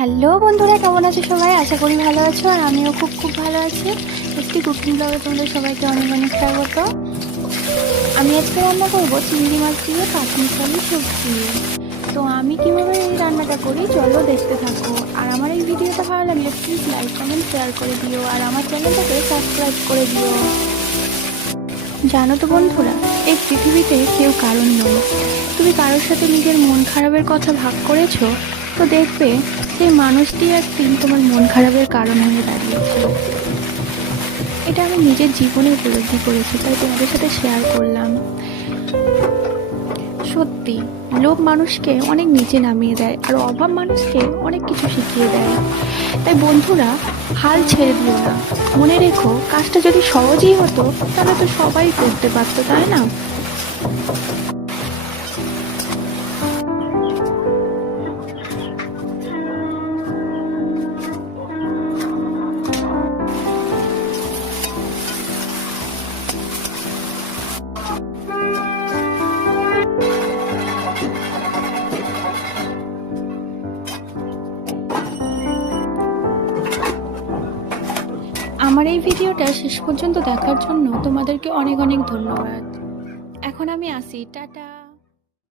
Hello বন্ধুরা, কেমন আছো সবাই? আশা করি ভালো আছো, আর আমিও খুব খুব ভালো আছি। একটি কুকিং ব্লগে তোমাদের সবাইকে অনেক অনেক স্বাগত। আমি আজকে রান্না করবো চিংড়ি মাছ দিয়ে পাঁচমিশালি সবজি। তো আমি কিভাবে এই রান্নাটা করি চলো দেখতে থাকো। আর আমার এই ভিডিওটা ভালো লাগলে প্লিজ লাইক কমেন্ট শেয়ার করে দিও, আর আমার চ্যানেলটাকে সাবস্ক্রাইব করে দিও। জানো তো বন্ধুরা, এই পৃথিবীতে কেউ কারণ নয়। তুমি কারোর সাথে নিজের মন খারাপের কথা ভাগ করেছো, তো দেখবে সেই মানুষটি একদিন তোমার মন খারাপের কারণ হয়ে দাঁড়িয়েছে। এটা আমি নিজের জীবনে উপলব্ধি করেছি, তাই তোমাদের সাথে শেয়ার করলাম। সত্যি, লোভ মানুষকে অনেক নিচে নামিয়ে দেয়, আর অভাব মানুষকে অনেক কিছু শিখিয়ে দেয়। তাই বন্ধুরা, হাল ছেড়ে দিও না। মনে রেখো, কাজটা যদি সহজই হতো তাহলে তো সবাই করতে পারতো, তাই না? আমার এই ভিডিওটা শেষ পর্যন্ত দেখার জন্য তোমাদেরকে অনেক অনেক ধন্যবাদ। এখন আমি আসি, টাটা।